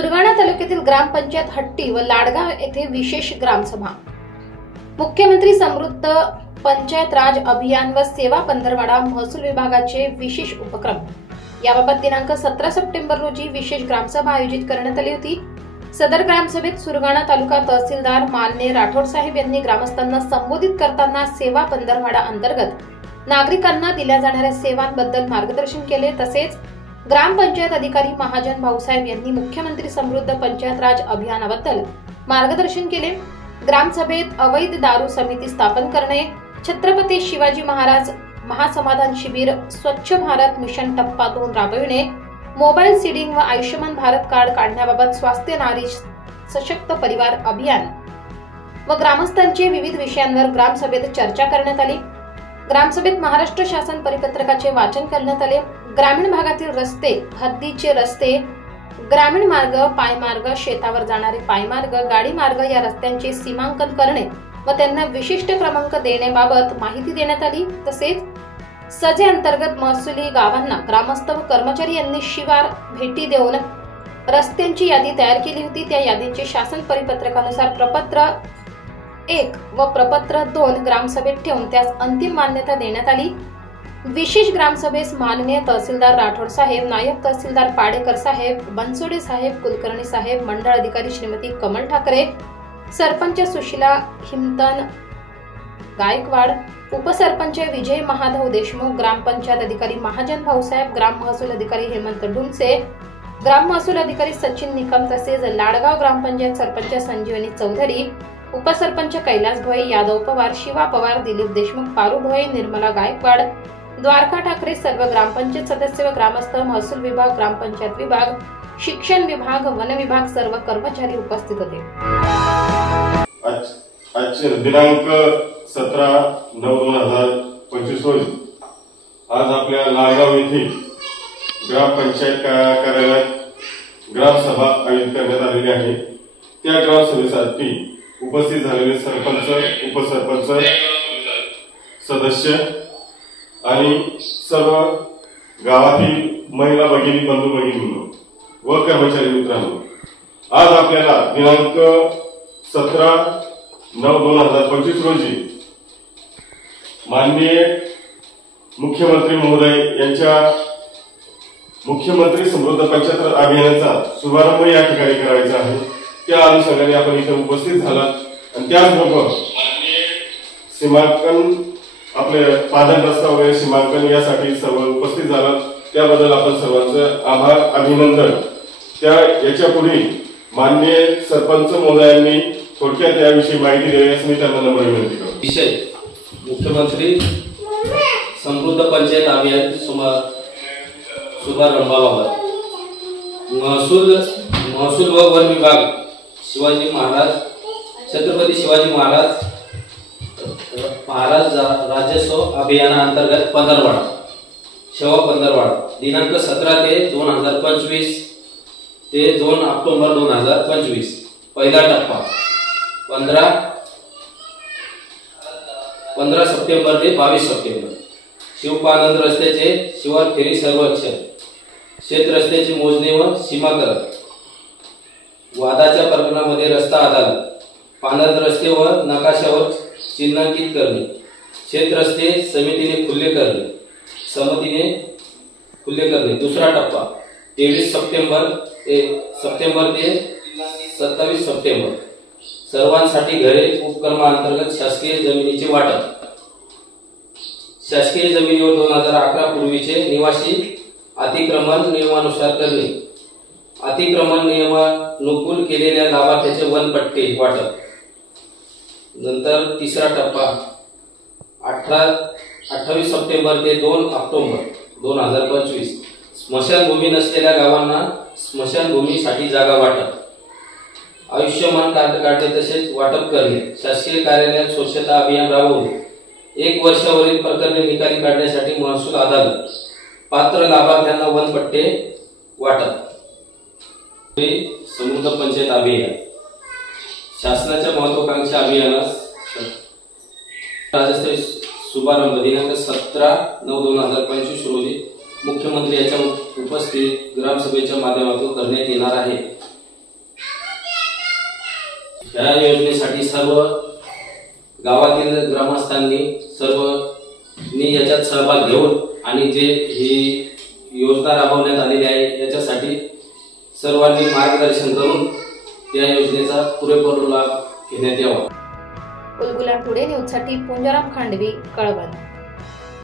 सुरगाणा तालुक्यातील ग्रामपंचायत हट्टी व लाडगाव येथे विशेष ग्रामसभा। मुख्यमंत्री समृद्ध पंचायत राज अभियान व सेवा पंधरवडा महसूल विभागाचे विशेष उपक्रम याबाबत दिनांक 17 सप्टेंबर रोजी विशेष ग्रामसभा आयोजित करण्यात आली होती। सदर ग्रामसभेत सुरगाणा तालुका तहसीलदार माननीय राठोड साहेब यांनी ग्रामस्थांना संबोधित करताना सेवा पंधरवडा अंतर्गत नागरिकांना दिल्या जाणाऱ्या सेवांबद्दल मार्गदर्शन केले। तसेच ग्रामपंचायत अधिकारी महाजन भाऊसाहेब यांनी मुख्यमंत्री समृद्ध पंचायत राज अभियानाबद्दल मार्गदर्शन केले। ग्रामसभेत अवैध दारू समिती स्थापन करणे, छत्रपती शिवाजी महाराज महासमाधान शिबिर, स्वच्छ भारत मिशन टप्पा 2 राबविणे, मोबाईल सीडिंग व आयुष्यमान भारत कार्ड काढण्याबाबत स्वास्थ्य नारी सशक्त परिवार अभियान व ग्रामस्थांचे विविध विषयांवर ग्रामसभेत चर्चा करण्यात आली। ग्रामसभेत महाराष्ट्र शासन परिपत्रकाचे वाचन करण्यात आले। ग्रामीण भागातील रस्ते, हद्दीचे रस्ते, ग्रामीण मार्ग, पायमार्ग, शेतावर जाणारे पायमार्ग, गाडी मार्ग या रस्त्यांचे सीमांकन करणे व त्यांना विशिष्ट क्रमांक देण्याबाबत माहिती देण्यात आली। तसेच सजे अंतर्गत महसुली गावांना ग्रामस्थ व कर्मचारी यांनी शिवार भेटी देऊन रस्त्यांची यादी तयार केली होती। त्या यादीचे शासन परिपत्रकानुसार प्रपत्र 1 व प्रपत्र 2 ग्रामसभेत ठेवून त्यास अंतिम मान्यता देण्यात आली। विशेष ग्रामसभेस माननीय तहसीलदार राठोड साहेब, नायब तहसीलदार पाडेकर साहेब, बनसोडे साहेब, कुलकर्णी साहेब, मंडळ अधिकारी श्रीमती कमल ठाकरे, सरपंच सुशीला हिमतन गायकवाड, उपसरपंच विजय महादेव देशमुख, ग्रामपंचायत अधिकारी महाजन भाऊसाहेब, ग्राम महसूल अधिकारी हेमंत ढुमसे, ग्राम महसूल अधिकारी सचिन निकम, तसेच लाडगाव ग्रामपंचायत सरपंच संजीवनी चौधरी, उपसरपंच कैलास भोये, यादव पवार, शिवा पवार, दिलीप देशमुख, पारू भोये, निर्मला गायकवाड, द्वारका ठाकरे, सर्व ग्रामपंचायत सदस्य व ग्रामस्थ, महसूल विभाग, ग्रामपंचायत विभाग, शिक्षण विभाग, वन विभाग सर्व कर्मचारी उपस्थित होते। आज दिनांक 17/9/2025 रोजी आज आपल्या लाडगाव येथे ग्रामपंचायत कार्यालयात ग्रामसभा आयोजित करण्यात आलेली आहे। त्या ग्रामसभेसाठी उपस्थित झालेले सरपंच, उपसरपंच, सदस्य आणि सर्व गावातील महिला भगिनी, बंधू भगिनींनो व कर्मचारी मित्रांनो, आज आपल्याला दिनांक 17/9/2025 रोजी माननीय मुख्यमंत्री महोदय यांच्या मुख्यमंत्री समृद्ध पंचायत राज अभियानाचा शुभारंभ या ठिकाणी करायचा आहे। त्या अनुषंगाने आपण इथे उपस्थित झालात आणि त्याचबरोबर सीमांकन, आपले पादन रस्ता वगैरे सीमांकन यासाठी सर्व उपस्थित झालात, त्याबद्दल आपण सर्वांचं आभार, अभिनंदन। याच्या पुढे माननीय सरपंच महोदयांनी थोडक्यात याविषयी माहिती द्यावी असं मी त्यांना नम्र विनंती करतो। विषय मुख्यमंत्री समृद्ध पंचायत अभियान शुभारंभाबाबत महसूल व वन विभाग, शिवाजी महाराज, छत्रपती शिवाजी महाराज राज्योत्सव अभियानाअंतर्गत पंधरवडा, सेवा पंधरवडा दिनांक 17 ते 2025 ते 2 ऑक्टोबर 2025 पहिला टप्पा 15 सप्टेंबर ते 22 सप्टेंबर शिवपानंद रस्त्याचे शिवार फेरी सर्वेक्षण, शेत रस्त्याची मोजणी व सीमाकरण, वादाच्या प्रकरणामध्ये रस्ता अदालत, पानंद रस्ते व नकाशावर चिन्हांकित करणे, शेत रस्ते समितीने खुले करणे, समतीने खुले करणे। दुसरा टप्पा 23 सप्टेंबर ते 27 सप्टेंबर सर्वांसाठी घरे उपक्रमांतर्गत शासकीय जमिनीचे वाटप, शासकीय जमिनीवर 2011 पूर्वीचे निवासी अतिक्रमण नियमानुसार करणे, अतिक्रमण नियमानुकूल केलेल्या लाभार्थ्याचे वनपट्टे वाटप। नंतर तिसरा टप्पा 28 सप्टेंबर ते 2 ऑक्टोबर 2025 स्मशानभूमी नसलेल्या गावांना स्मशानभूमीसाठी जागा वाटप, आयुष्यमान कार्ड काढणे तसेच वाटप करणे, शासकीय कार्यालयात स्वच्छता अभियान राबवून 1 वर्षावरील प्रकरणे निकाली काढण्यासाठी महसूल अदालत, पात्र लाभार्थ्यांना वनपट्टे वाटप। समृद्ध पंचायत अभियान शासनाच्या महत्वाकांक्षी अभियानास राज्यस्तरीय शुभारंभ दिनांक 17/9/2025 रोजी मुख्यमंत्री यांच्या उपस्थितीत ग्रामसभेच्या माध्यमातून करण्यात येणार आहे। ह्या योजनेसाठी सर्व गावातील ग्रामस्थांनी सर्वांनी याच्यात सहभाग घेऊन आणि जे ही योजना राबवण्यात आलेली आहे याच्यासाठी सर्वांनी मार्गदर्शन करून या योजनेचा पुरेपूर लाभ घेण्यात यावा. उलगुला टुडे न्यूजसाठी पुंजाराम खांडवी, कळवण.